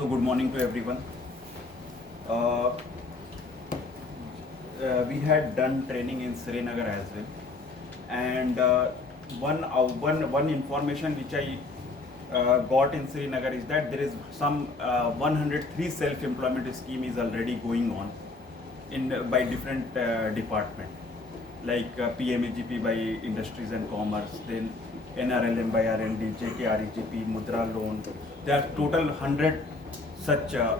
So good morning to everyone. Uh, we had done training in Srinagar as well, and one information which I got in Srinagar is that there is some 103 self-employment scheme is already going on in by different department, like PMAGP by Industries and Commerce, then NRLM by R&D, JKREGP, Mudra Loan. There are total 100 such. There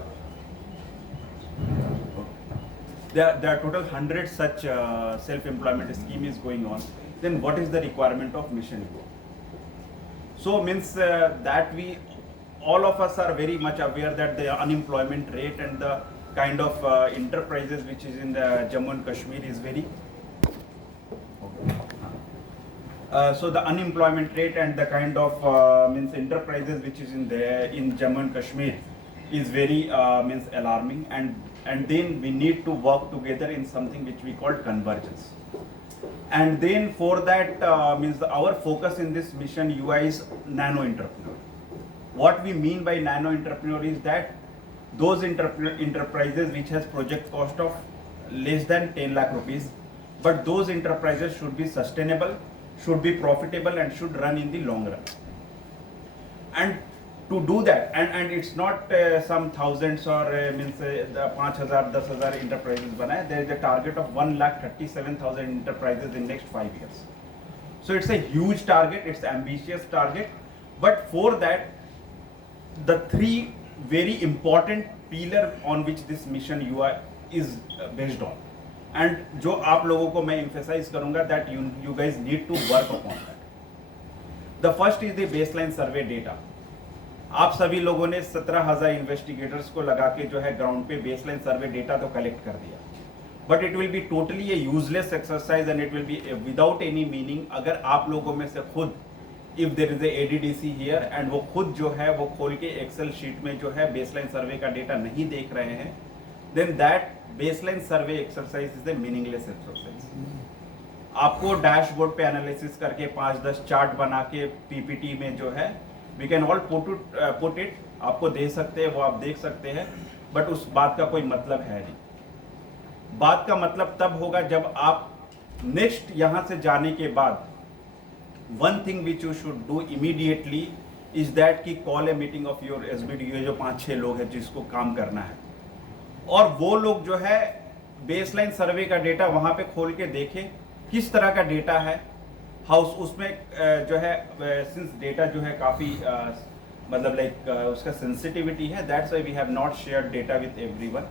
are total 100 such self-employment scheme is going on. Then what is the requirement of Mission Yuva? So means that we all of us are very much aware that the unemployment rate and the kind of enterprises which is in the Jammu and Kashmir is very so the unemployment rate and the kind of means enterprises which is in there in Jammu and Kashmir is very means alarming, and then we need to work together in something which we call convergence. And then for that means our focus in this mission UI is nano entrepreneur. What we mean by nano entrepreneur is that those enterprises which has project cost of less than 10 lakh rupees, but those enterprises should be sustainable, should be profitable, and should run in the long run. And to do that, and it's not some thousands or means the 5,000, 10,000 enterprises बनाए. There is a target of 1,37,000 enterprises in next 5 years. So it's a huge target, it's an ambitious target, but for that, the three very important pillar on which this mission UI is based on, and जो आप लोगों को मैं emphasize करूँगा that you guys need to work upon that. The first is the baseline survey data. आप सभी लोगों ने 17,000 इन्वेस्टिगेटर्स को लगा के जो है ग्राउंड पे बेसलाइन सर्वे डेटा तो कलेक्ट कर दिया, but it will be totally a useless exercise and it will be without any meaning अगर आप लोगों में से खुद if there is a ADDC here and वो खुद जो है वो खोल के एक्सेल शीट में जो है बेसलाइन सर्वे का डेटा नहीं देख रहे हैं, then that baseline survey exercise is a meaningless exercise. आपको डैशबोर्ड पे एनालिसिस करके 5-10 चार्ट बना के पीपीटी में जो है we can all put it आपको दे सकते हैं, वो आप देख सकते हैं, बट उस बात का कोई मतलब है नहीं. बात का मतलब तब होगा जब आप नेक्स्ट यहां से जाने के बाद one thing which you should do immediately is that कि call a meeting of your SBD. ये जो 5-6 लोग हैं जिसको काम करना है, और वो लोग जो है बेसलाइन सर्वे का डेटा वहां पे खोल के देखें किस तरह का डेटा है हाउस उसमें जो है सिंस डेटा जो है काफ़ी मतलब लाइक उसका सेंसिटिविटी है, that's why we have not shared data with everyone.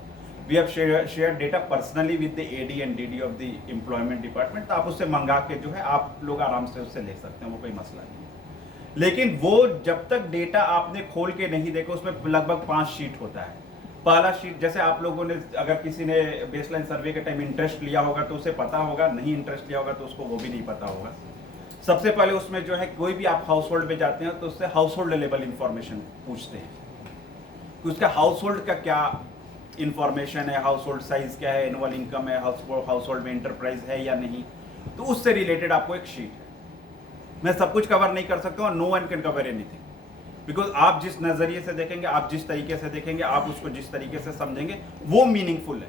We have shared data personally with the AD and DD of the employment department. तो आप उससे मंगा के जो है आप लोग आराम से उससे ले सकते हैं, वो कोई मसला नहीं है. लेकिन वो जब तक डेटा आपने खोल के नहीं देखा, उसमें लगभग 5 शीट होता है. पहला शीट जैसे आप लोगों ने अगर किसी ने बेसलाइन सर्वे के टाइम इंटरेस्ट लिया होगा तो उसे पता होगा, नहीं इंटरेस्ट लिया होगा तो उसको वो भी नहीं पता होगा. सबसे पहले उसमें जो है कोई भी आप हाउस होल्ड पे जाते हैं तो उससे हाउस होल्ड लेवल इंफॉर्मेशन पूछते हैं कि उसका हाउस होल्ड का क्या इंफॉर्मेशन है, हाउस होल्ड साइज क्या है, एनुअल इनकम है, हाउस होल्ड में एंटरप्राइज है या नहीं. तो उससे रिलेटेड आपको एक शीट है. मैं सब कुछ कवर नहीं कर सकता हूँ, no one can cover anything, because आप जिस नजरिए से देखेंगे, आप जिस तरीके से देखेंगे, आप उसको जिस तरीके से समझेंगे वो मीनिंगफुल है,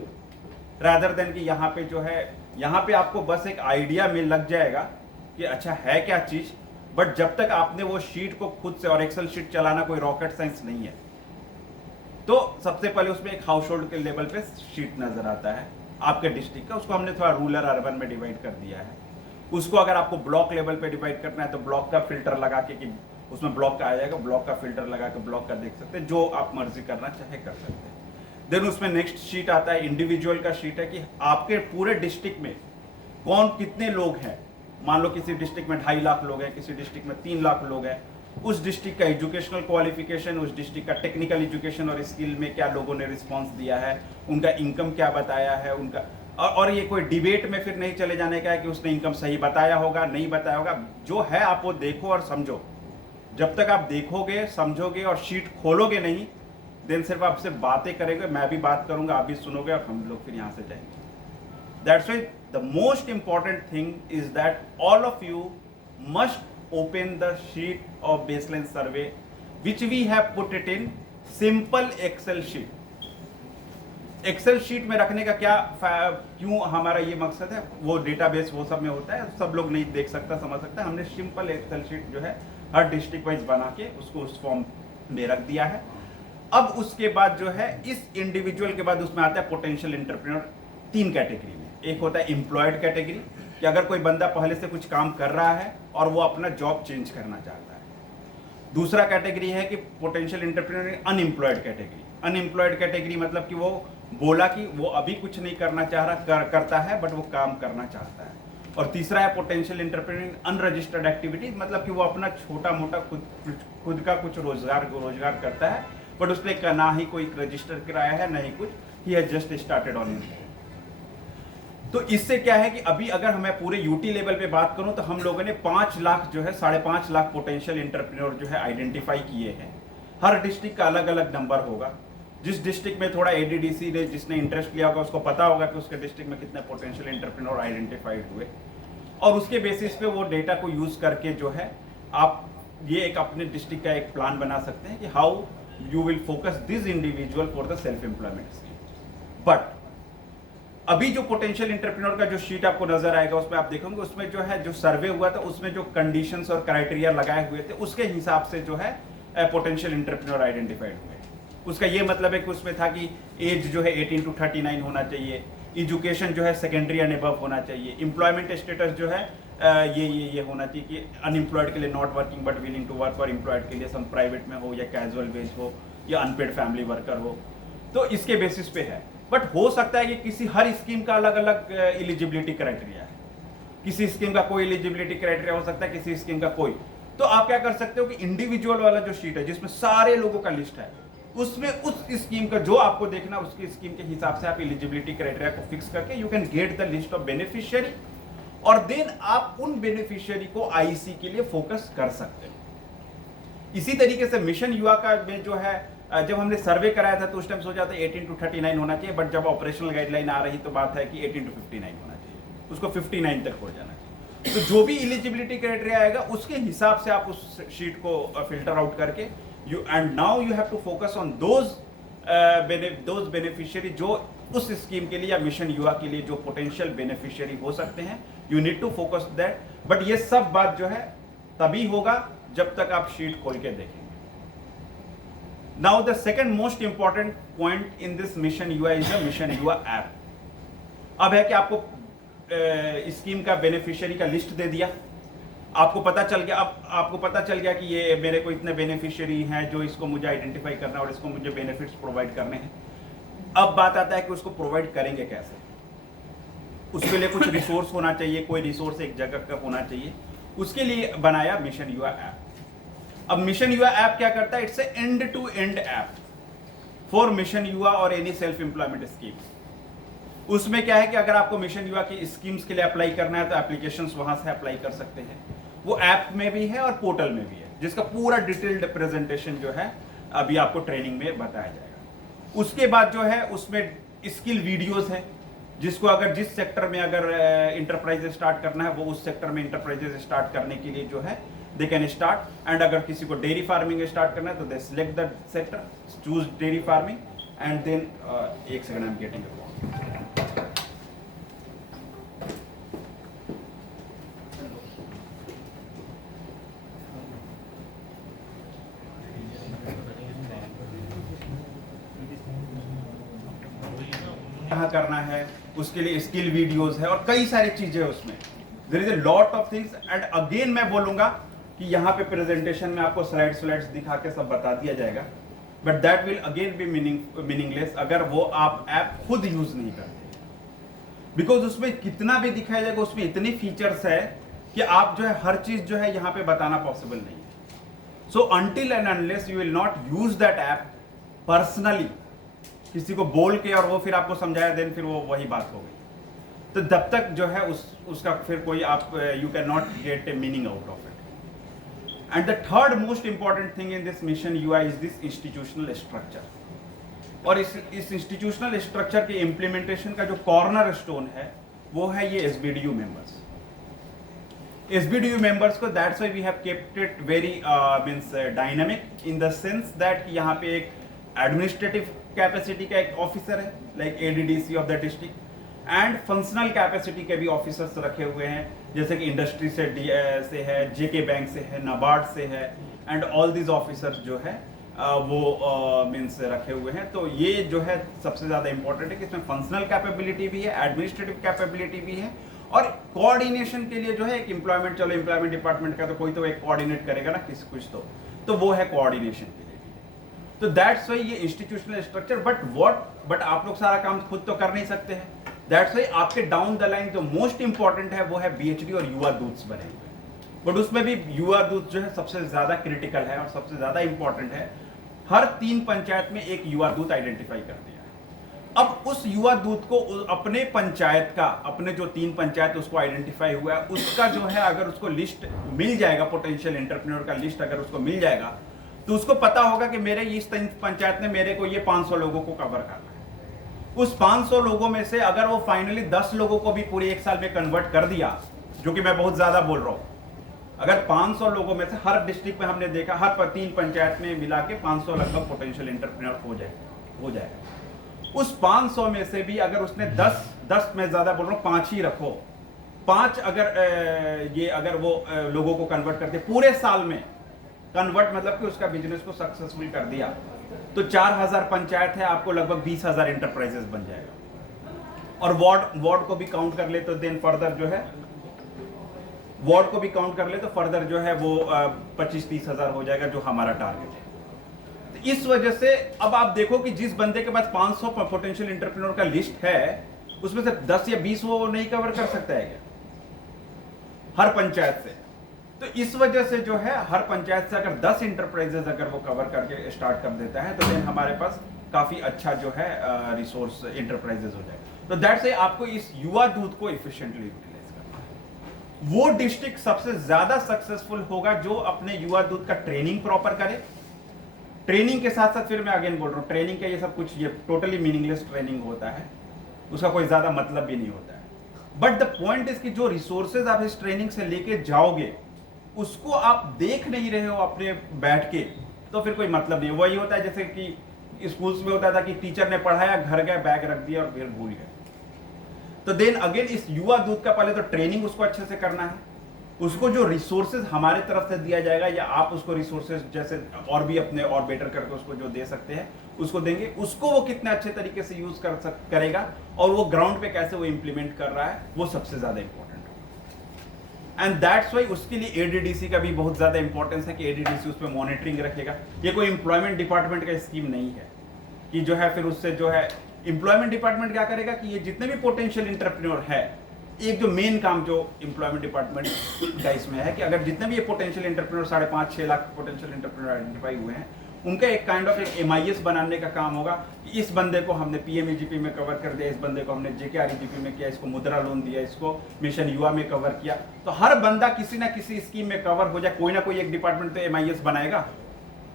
रादर देन कि यहाँ पे जो है यहाँ पे आपको बस एक आइडिया में लग जाएगा कि अच्छा है क्या चीज, बट जब तक आपने वो शीट को खुद से, और एक्सेल शीट चलाना कोई रॉकेट साइंस नहीं है, तो सबसे पहले उसमें एक हाउस होल्ड के लेवल पे शीट नजर आता है आपके डिस्ट्रिक्ट का. उसको हमने थोड़ा रूरल अर्बन में डिवाइड कर दिया है. उसको अगर आपको ब्लॉक लेवल पे डिवाइड करना है तो ब्लॉक का फिल्टर लगा के कि उसमें ब्लॉक का आ जाएगा, ब्लॉक का फिल्टर लगा के ब्लॉक का देख सकते हैं, जो आप मर्जी करना चाहे कर सकते हैं. देन उसमें नेक्स्ट शीट आता है, इंडिविजुअल का शीट है कि आपके पूरे डिस्ट्रिक्ट में कौन कितने लोग हैं. मान लो किसी डिस्ट्रिक्ट में 2.5 लाख लोग हैं, किसी डिस्ट्रिक्ट में 3 लाख लोग हैं. उस डिस्ट्रिक्ट का एजुकेशनल क्वालिफिकेशन, उस डिस्ट्रिक्ट का टेक्निकल एजुकेशन और स्किल में क्या लोगों ने रिस्पांस दिया है, उनका इनकम क्या बताया है, उनका और ये कोई डिबेट में फिर नहीं चले जाने का है कि उसने इनकम सही बताया होगा नहीं बताया होगा. जो है आप वो देखो और समझो. जब तक आप देखोगे, समझोगे और शीट खोलोगे नहीं, देन सिर्फ आपसे बातें करेंगे, मैं भी बात करूंगा, आप भी सुनोगे और हम लोग फिर यहाँ से जाएंगे. That's why the most important thing is that all of you must open the sheet of baseline survey which we have put it in simple excel sheet. Excel sheet में रखने का क्या क्यों हमारा ये मकसद है, वो डेटाबेस वो सब में होता है, सब लोग नहीं देख सकता समझ सकता, हमने सिंपल एक्सेल शीट जो है हर डिस्ट्रिक्ट वाइज बना के उसको उस फॉर्म में रख दिया है। अब उसके बाद जो है इस इंडिविजुअल के बाद उसमें आता है पोटेंशियल एंटरप्रेन्योर 3 कैटेगरी में। एक होता है एम्प्लॉयड कैटेगरी, कि अगर कोई बंदा पहले से कुछ काम कर रहा है और वो अपना जॉब चेंज करना चाहता है। दूसरा कैटेगरी है कि potential entrepreneur unemployed category. Unemployed category मतलब कि वो बोला कि वो अभी कुछ नहीं करना चाह रहा, करता है बट वो काम करना चाहता है। और तीसरा है पोटेंशियल एंटरप्रेन्योर अनरजिस्टर्ड एक्टिविटी, मतलब कि वो अपना छोटा मोटा खुद का कुछ रोजगार करता है बट उसने ना ही कोई रजिस्टर कराया है, ना ही कुछ, he has just started on it. तो इससे क्या है कि अभी अगर मैं पूरे यूटी लेवल पे बात करूं तो हम लोगों ने 5 लाख जो है 5.5 लाख पोटेंशियल एंटरप्रेन्योर जो है आइडेंटिफाई किए हैं। हर डिस्ट्रिक्ट का अलग अलग नंबर होगा। जिस डिस्ट्रिक्ट में थोड़ा एडीडीसी ने जिसने इंटरेस्ट लिया होगा उसको पता होगा कि उसके डिस्ट्रिक्ट में कितने पोटेंशियल एंटरप्रेन्योर आइडेंटिफाइड हुए, और उसके बेसिस पे वो डेटा को यूज करके जो है आप ये एक अपने डिस्ट्रिक्ट का एक प्लान बना सकते हैं कि how you will focus this individual for the self employment scheme. But अभी जो पोटेंशियल एंटरप्रेन्योर का जो शीट आपको नजर आएगा उसमें आप देखोगे उसमें जो है जो सर्वे हुआ था उसमें जो कंडीशंस और क्राइटेरिया लगाए हुए थे उसके हिसाब से जो है पोटेंशियल एंटरप्रेन्योर आइडेंटिफाइड हुए। उसका ये मतलब है कि उसमें था कि एज जो है 18 to 39 होना चाहिए, एजुकेशन जो है सेकेंडरी एंड अबव होना चाहिए, एम्प्लॉयमेंट स्टेटस जो है ये होना चाहिए कि अनएम्प्लॉयड के लिए not working but willing to work, और एम्प्लॉयड के लिए सम प्राइवेट में हो या कैजुअल बेस हो या अनपेड फैमिली वर्कर हो। तो इसके बेसिस पे है, बट हो सकता है कि किसी हर स्कीम का अलग अलग एलिजिबिलिटी क्राइटेरिया है। किसी स्कीम का कोई एलिजिबिलिटी क्राइटेरिया हो सकता है, किसी स्कीम का कोई। तो आप क्या कर सकते हो कि इंडिविजुअल वाला जो शीट है जिसमें सारे लोगों का लिस्ट है उसमें उस स्कीम का जो आपको देखना उसकी स्कीम के हिसाब से आप एलिजिबिलिटी क्राइटेरिया को फिक्स करके you can get the list of beneficiary, और देन आप उन बेनिफिशियरी को आईसी के लिए फोकस कर सकते हो। इसी तरीके से मिशन युवा का में जो है जब हमने सर्वे कराया था तो उस टाइम सोचा था 18 to 39 होना चाहिए, बट जब ऑपरेशनल गाइडलाइन आ रही तो बात है कि 18 to 59 होना चाहिए, उसको 59 तक हो जाना चाहिए। तो जो भी एलिजिबिलिटी क्राइटेरिया आएगा उसके हिसाब से आप उस शीट को फिल्टर आउट करके and now you have to focus on those beneficiary जो उस स्कीम के लिए या मिशन युवा के लिए जो पोटेंशियल बेनिफिशियरी हो सकते हैं, you need to focus that. But ये सब बात जो है तभी होगा जब तक आप शीट खोल के देखेंगे। Now the second most important point in this mission युवा इज द मिशन युवा ऐप। अब है कि आपको स्कीम का बेनिफिशियरी का लिस्ट दे दिया, आपको पता चल गया, अब आपको पता चल गया कि ये मेरे को इतने बेनिफिशियरी हैं जो इसको मुझे आइडेंटिफाई करना है और इसको मुझे बेनिफिट्स प्रोवाइड करने हैं। अब बात आता है कि उसको प्रोवाइड करेंगे कैसे। उसके लिए कुछ रिसोर्स होना चाहिए, कोई रिसोर्स एक जगह का होना चाहिए, उसके लिए बनाया मिशन युवा ऐप। अब मिशन युवा ऐप क्या करता है, it's a end to end app for mission Yuva और एनी सेल्फ एम्प्लॉयमेंट स्कीम। उसमें क्या है कि अगर आपको मिशन युवा की स्कीम्स के लिए अप्लाई करना है तो एप्लीकेशंस वहां से अप्लाई कर सकते हैं। वो ऐप में भी है और पोर्टल में भी है, जिसका पूरा डिटेल्ड प्रेजेंटेशन जो है अभी आपको ट्रेनिंग में बताया जाएगा। उसके बाद जो है उसमें स्किल वीडियोस है, जिसको अगर जिस सेक्टर में अगर इंटरप्राइज स्टार्ट करना है वो उस सेक्टर में इंटरप्राइजेज स्टार्ट करने के लिए जो है दे कैन स्टार्ट। एंड अगर किसी को डेयरी फार्मिंग स्टार्ट करना है तो they select the sector, choose dairy farming and then एक सेकंड आई एम गेटिंग करना है, उसके लिए स्किल वीडियोस है और कई सारी चीजें उसमें। There is a lot of things and again मैं बोलूंगा कि यहाँ पे प्रेजेंटेशन में आपको स्लाइड्स दिखा के सब बता दिया जाएगा, but that will again be meaningless अगर वो आप ऐप खुद यूज नहीं करते, बिकॉज उसमें कितना भी दिखाया जाएगा उसमें इतने फीचर्स है कि आप जो है हर चीज जो है यहाँ पे बताना पॉसिबल नहीं है। So until and unless you will not use that app personally, किसी को बोल के और वो फिर आपको समझाया, देन फिर वो वही बात हो गई। तो तब तक जो है उसका फिर कोई आप you can not gate a meaning out of it. And the third most important thing in this mission UI is this institutional structure. और इस इंस्टीट्यूशनल स्ट्रक्चर के इम्प्लीमेंटेशन का जो कॉर्नर स्टोन है वो है ये एसबीडीयू मेंबर्स। एसबीडीयू मेंबर्स को that's why we have kept it very means dynamic in the sense that यहाँ पे एक एडमिनिस्ट्रेटिव कैपेसिटी का एक ऑफिसर है like ADDC of the district and functional capacity के भी ऑफिसर्स रखे हुए हैं, जैसे कि इंडस्ट्री से है, जेके बैंक से है, नाबार्ड से है, एंड ऑल दीज ऑफिसर्स जो है वो मीन्स रखे हुए हैं। तो ये जो है सबसे ज़्यादा इंपॉर्टेंट है कि इसमें फंक्शनल कैपेबिलिटी भी है, एडमिनिस्ट्रेटिव कैपेबिलिटी भी है, और कोऑर्डिनेशन के लिए जो है एक एम्प्लॉयमेंट, चलो एम्प्लॉयमेंट डिपार्टमेंट का तो कोई तो एक कोऑर्डिनेट करेगा ना किसी कुछ, तो वो है कोऑर्डिनेशन के लिए भी। तो दैट्स वाई ये इंस्टीट्यूशनल स्ट्रक्चर, बट आप लोग सारा काम खुद तो कर नहीं सकते हैं। दैट्स वाई आपके डाउन द लाइन जो मोस्ट इंपॉर्टेंट है वो है बीएचडी और युवा दूत्स बने हुए हैं, बट उसमें भी युवा दूत जो है सबसे ज्यादा क्रिटिकल है और सबसे ज्यादा इंपॉर्टेंट है। हर 3 पंचायत में एक युवा दूत आइडेंटिफाई कर दिया है। अब उस युवा दूत को अपने पंचायत का, अपने जो 3 पंचायत उसको आइडेंटिफाई हुआ है उसका जो है अगर उसको लिस्ट मिल जाएगा, पोटेंशियल एंटरप्रेन्योर का लिस्ट अगर उसको मिल जाएगा, तो उसको पता होगा कि मेरे इस पंचायत ने मेरे को ये 500 लोगों को कवर करना है। उस 500 लोगों में से अगर वो फाइनली 10 लोगों को भी पूरे 1 साल में कन्वर्ट कर दिया, जो कि मैं बहुत ज्यादा बोल रहा हूं, अगर 500 लोगों में से हर डिस्ट्रिक्ट में हमने देखा हर 3 पंचायत में मिला के 500 लगभग पोटेंशियल एंटरप्रेन्योर हो जाएगा। उस 500 में से भी अगर उसने 10 में ज्यादा बोल रहा हूं, 5 ही रखो, 5 अगर वो लोगों को कन्वर्ट करते पूरे साल में, कन्वर्ट मतलब कि उसका बिजनेस को सक्सेसफुल कर दिया, तो 4000 पंचायत है, आपको लगभग 20,000 इंटरप्राइजेस बन जाएगा। और वार्ड को भी काउंट कर ले तो देन फर्दर जो है वार्ड को भी काउंट कर ले तो फर्दर जो है वो 25-30 हजार हो जाएगा, जो हमारा टारगेट है। तो इस वजह से अब आप देखो कि जिस बंदे के पास 500 पोटेंशियल इंटरप्रेन्योर का लिस्ट है, उसमें से 10 या 20 वो नहीं कवर कर सकता है क्या हर पंचायत से? तो इस वजह से जो है हर पंचायत से अगर 10 इंटरप्राइजेज अगर वो कवर करके स्टार्ट कर देता है, तो देन हमारे पास काफी अच्छा जो है रिसोर्स इंटरप्राइजेज हो जाएगा। तो दैट्स से आपको इस युवा दूत को इफिशिएंटली यूटिलाइज करना है। वो डिस्ट्रिक्ट सबसे ज्यादा सक्सेसफुल होगा जो अपने युवा दूत का ट्रेनिंग प्रॉपर करे। ट्रेनिंग के साथ साथ फिर मैं अगेन बोल रहा हूँ, ट्रेनिंग का ये सब कुछ ये टोटली मीनिंगलेस ट्रेनिंग होता है, उसका कोई ज्यादा मतलब भी नहीं होता है। बट द पॉइंट इज कि जो रिसोर्सेज आप इस ट्रेनिंग से लेके जाओगे उसको आप देख नहीं रहे हो अपने बैठ के, तो फिर कोई मतलब नहीं। वही होता है जैसे कि स्कूल्स में होता था कि टीचर ने पढ़ाया, घर गए, बैग रख दिया और फिर भूल गए। तो देन अगेन इस युवा दूत का पहले तो ट्रेनिंग उसको अच्छे से करना है, उसको जो रिसोर्सेज हमारे तरफ से दिया जाएगा या आप उसको रिसोर्सेज जैसे और भी अपने और बेटर करके उसको जो दे सकते हैं उसको देंगे, उसको वो कितने अच्छे तरीके से यूज करेगा और वो ग्राउंड पे कैसे वो इंप्लीमेंट कर रहा है, वो सबसे ज्यादा इंपॉर्टेंट है। एंड दैट्स वाई उसके लिए एडीडीसी का भी बहुत ज्यादा इंपॉर्टेंस है कि एडीडीसी उस पर मॉनिटरिंग रखेगा। ये कोई एम्प्लॉयमेंट डिपार्टमेंट का स्कीम नहीं है कि जो है फिर उससे जो है एम्प्लॉयमेंट डिपार्टमेंट क्या करेगा कि ये जितने भी पोटेंशियल इंटरप्रेन्योर है, एक जो मेन काम जो एम्प्लॉयमेंट डिपार्टमेंट का इसमें है कि अगर जितने भी ये potential entrepreneur 5.5-6 lakh potential entrepreneur identify हुए हैं, उनका एक काइंड ऑफ एक एमआईएस बनाने का काम होगा कि इस बंदे को हमने पीएमईजीपी में कवर कर दिया, इस बंदे को हमने जेकेआरईजीपी में किया, इसको मुद्रा लोन दिया, इसको मिशन युवा में कवर किया। तो हर बंदा किसी ना किसी स्कीम में कवर हो जाए, कोई ना कोई एक डिपार्टमेंट तो एमआईएस बनाएगा।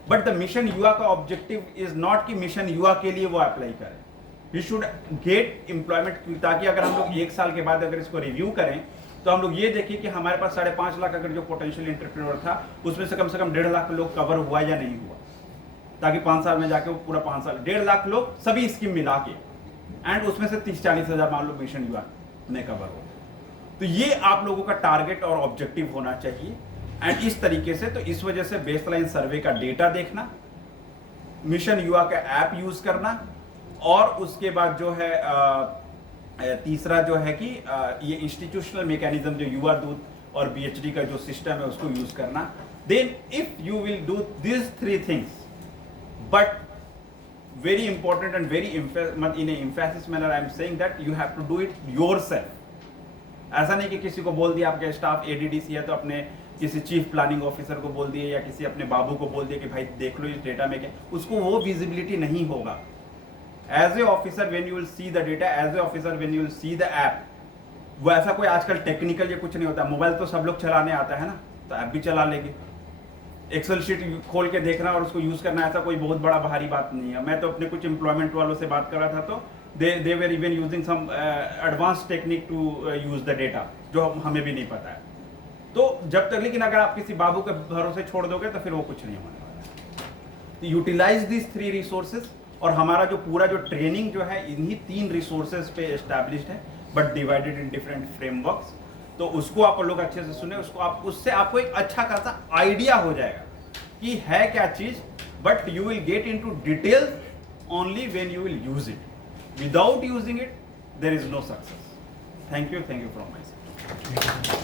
बट द मिशन युवा का ऑब्जेक्टिव इज नॉट कि मिशन युवा के लिए वो अप्लाई करे, वी शुड गेट एम्प्लॉयमेंट, ताकि अगर हम लोग 1 साल के बाद अगर इसको रिव्यू करें तो हम लोग ये देखें कि हमारे पास 5.5 लाख अगर जो पोटेंशियल इंटरप्रेन्योर था उसमें से कम 1.5 लाख लोग कवर हुआ या नहीं हुआ, ताकि 5 साल में जाके वो पूरा 5 साल 1.5 लाख लोग सभी स्कीम मिला के एंड उसमें से 30-40 हजार मान लो मिशन युवा में कवर हो। तो ये आप लोगों का टारगेट और ऑब्जेक्टिव होना चाहिए। एंड इस तरीके से, तो इस वजह से बेसलाइन सर्वे का डेटा देखना, मिशन युवा का ऐप यूज करना, और उसके बाद जो है तीसरा जो है कि ये इंस्टीट्यूशनल मैकेनिज्म जो युवा दूत और बीएचडी का जो सिस्टम है उसको यूज करना। Then if you will do this 3 things, but very important and very in a emphasis manner I am saying that you have to do it yourself. ऐसा नहीं कि किसी को बोल दिया, आपके स्टाफ एडीडीसी है तो अपने किसी चीफ प्लानिंग ऑफिसर को बोल दिए या किसी अपने बाबू को बोल दिया कि भाई देख लो इस डेटा में क्या, उसको वो विजिबिलिटी नहीं होगा। As a officer when you will see the data, as a officer when you will see the app, वो ऐसा कोई आजकल टेक्निकल या कुछ नहीं होता। मोबाइल तो सब लोग चलाने आता है ना, तो ऐप भी चला लेंगे। एक्सेल शीट खोल के देखना और उसको यूज करना ऐसा कोई बहुत बड़ा भारी बात नहीं है। मैं तो अपने कुछ एम्प्लॉयमेंट वालों से बात कर रहा था तो they were even using some advance technique to use the data, जो हमें भी नहीं पता है। तो जब तक, लेकिन अगर आप किसी बाबू के भरोसे छोड़ दोगे तो फिर वो कुछ नहीं होने वाला। यूटिलाइज दिस 3 रिसोर्सेज, और हमारा जो पूरा जो ट्रेनिंग जो है इन्हीं 3 रिसोर्सेज पे एस्टैब्लिश्ड है, but divided in different frameworks. तो उसको आप लोग अच्छे से सुने, उसको आप, उससे आपको एक अच्छा खासा आइडिया हो जाएगा कि है क्या चीज, but you will get into details only when you will use it. Without using it there is no success. Thank you from my side.